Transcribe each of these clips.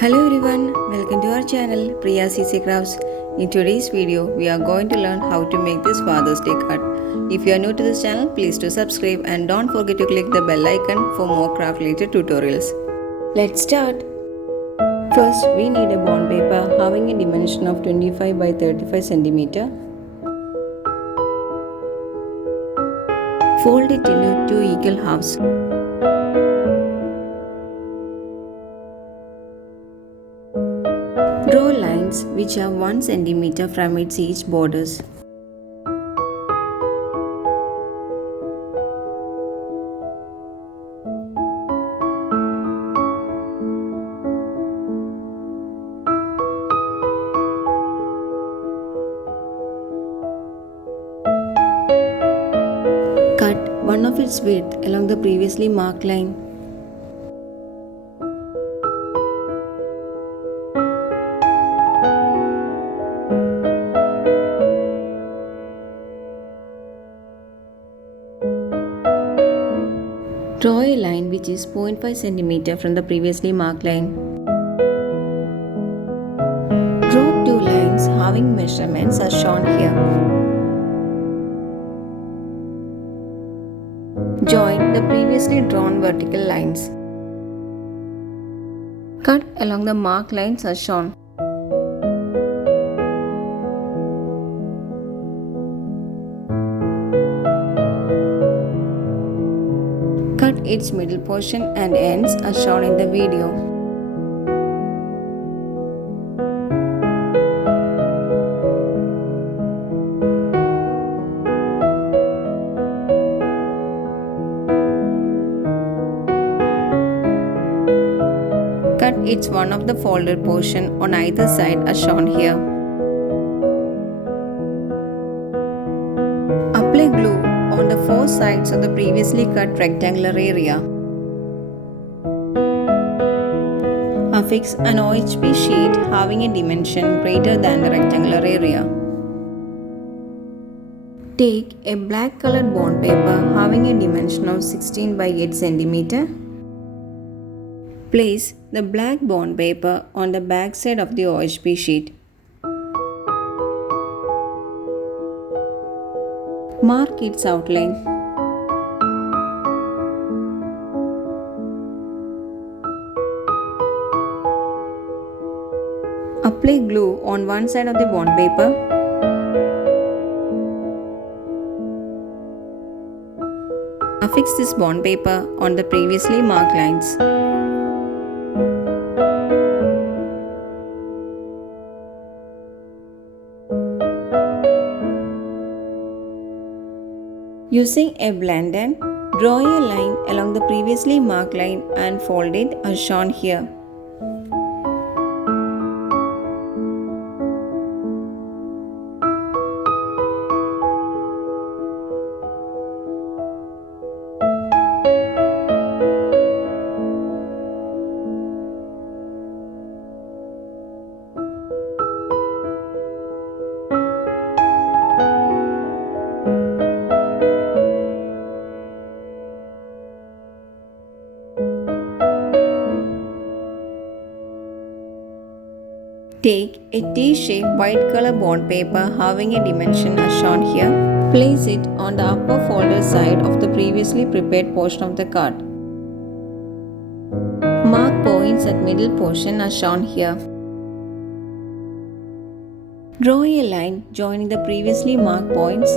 Hello everyone, welcome to our channel Priya CC Crafts. In today's video, we are going to learn how to make this Father's Day card. If you are new to this channel, please do subscribe and don't forget to click the bell icon for more craft related tutorials. Let's start. First, we need a bond paper having a dimension of 25 by 35 cm. Fold it into two equal halves. Draw lines which are 1 cm from its each borders. Cut one of its width along the previously marked line. Draw a line which is 0.5 cm from the previously marked line. Draw two lines having measurements as shown here. Join the previously drawn vertical lines. Cut along the marked lines as shown. Cut its middle portion and ends as shown in the video. Cut its one of the folded portion on either side as shown here. Apply glue on the four sides of the previously cut rectangular area. Affix an OHP sheet having a dimension greater than the rectangular area. Take a black colored bond paper having a dimension of 16 by 8 cm. Place the black bond paper on the back side of the OHP sheet. Mark its outline. Apply glue on one side of the bond paper. Affix this bond paper on the previously marked lines. Using a blend end, draw a line along the previously marked line and fold it as shown here. Take a T-shaped white color bond paper having a dimension as shown here. Place it on the upper folded side of the previously prepared portion of the card. Mark points at middle portion as shown here. Draw a line joining the previously marked points.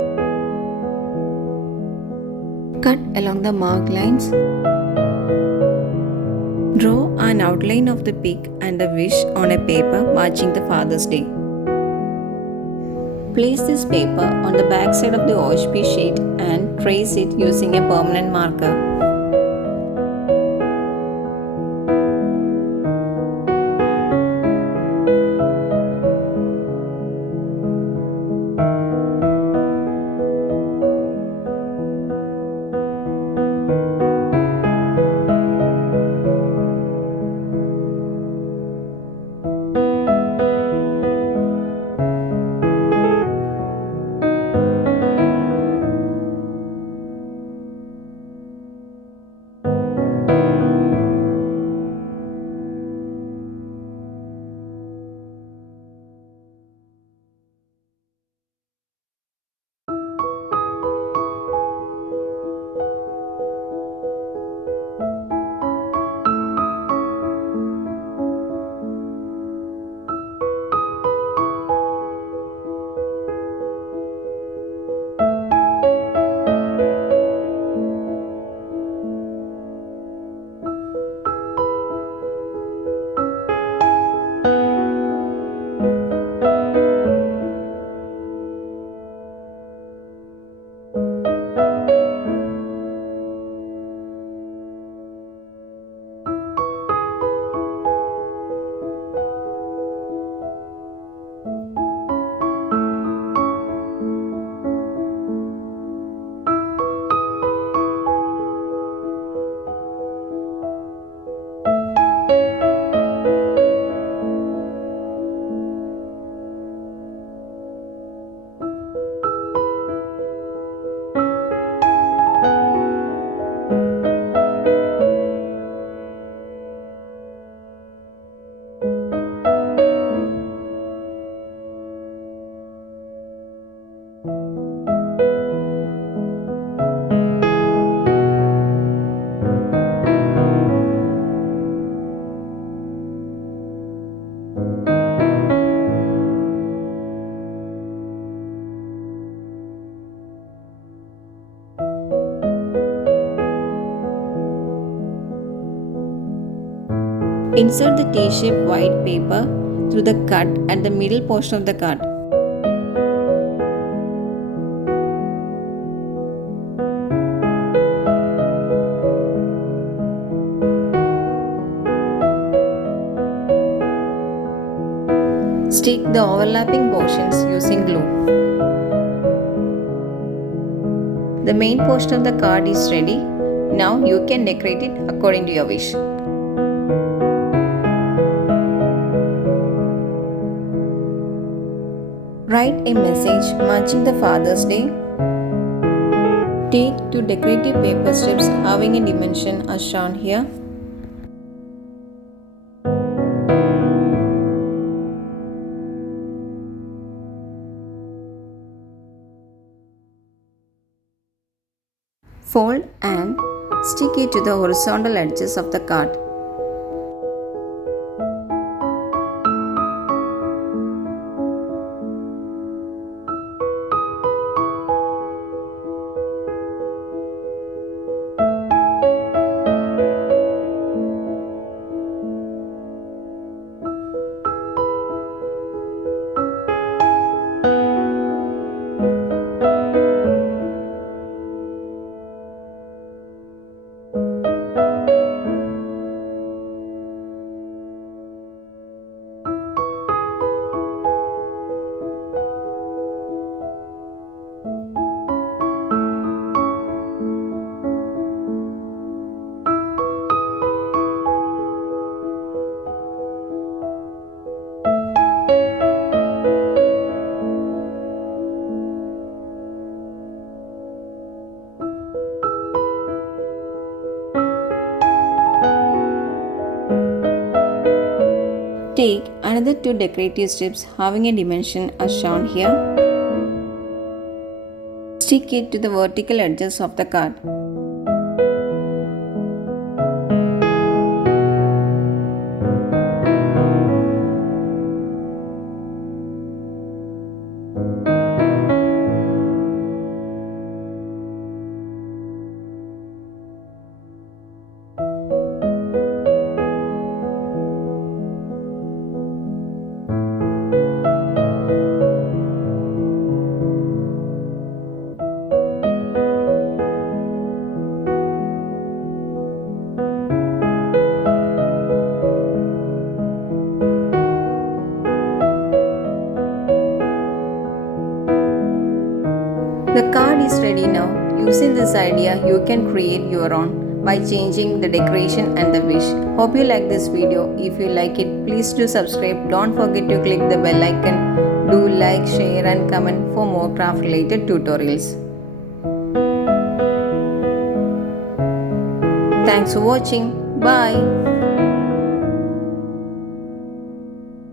Cut along the marked lines. Draw an outline of the pig and the wish on a paper matching the Father's Day. Place this paper on the back side of the OHP sheet and trace it using a permanent marker. Insert the T-shaped white paper through the cut at the middle portion of the card. Stick the overlapping portions using glue. The main portion of the card is ready. Now you can decorate it according to your wish. Write a message matching the Father's Day. Take two decorative paper strips having a dimension as shown here. Fold and stick it to the horizontal edges of the card. Take another two decorative strips having a dimension as shown here. Stick it to the vertical edges of the card. The card is ready now. Using this idea, you can create your own by changing the decoration and the wish. Hope you like this video. If you like it, please do subscribe. Don't forget to click the bell icon. Do like, share and comment for more craft related tutorials. Thanks for watching. Bye.